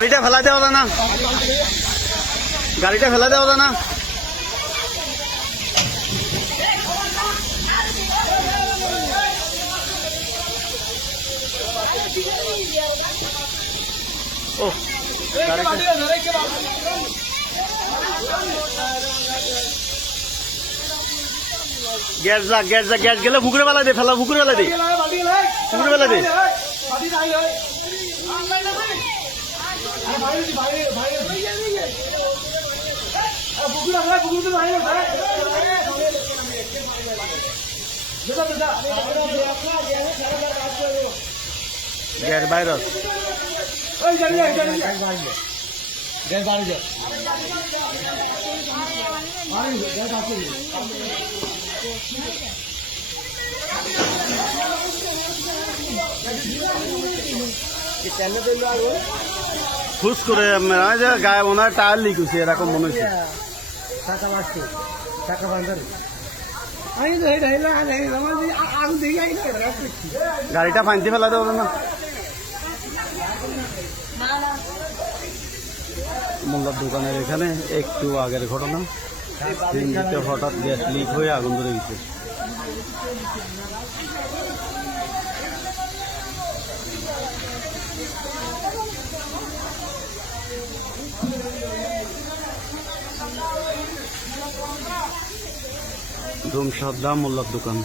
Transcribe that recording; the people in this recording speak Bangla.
গাড়িটা ফেলা দেওয়া না, গাড়িটা ফেলা দেওয়া না। ও গ্যাস যা, গ্যাস যা, গ্যাস গেলে পুকুরে বেলা দে, ফেলা পুকুরে বেলা দে, পুকুরে বেলা দে। গ্যাস ভাইরাস ফুস করে গায়ে মনে হয় টায়ার লিক হয়েছে, এরকম মনে হচ্ছে। গাড়িটা ফাইনতে ফেলা দেবো না। মোল্লার দোকানের এখানে একটু আগের ঘটনা, সিএনজিতে হঠাৎ গ্যাস লিক হয়ে আগুন ধরে গেছে। ধুমসাদ্দা মোল্লার দোকান।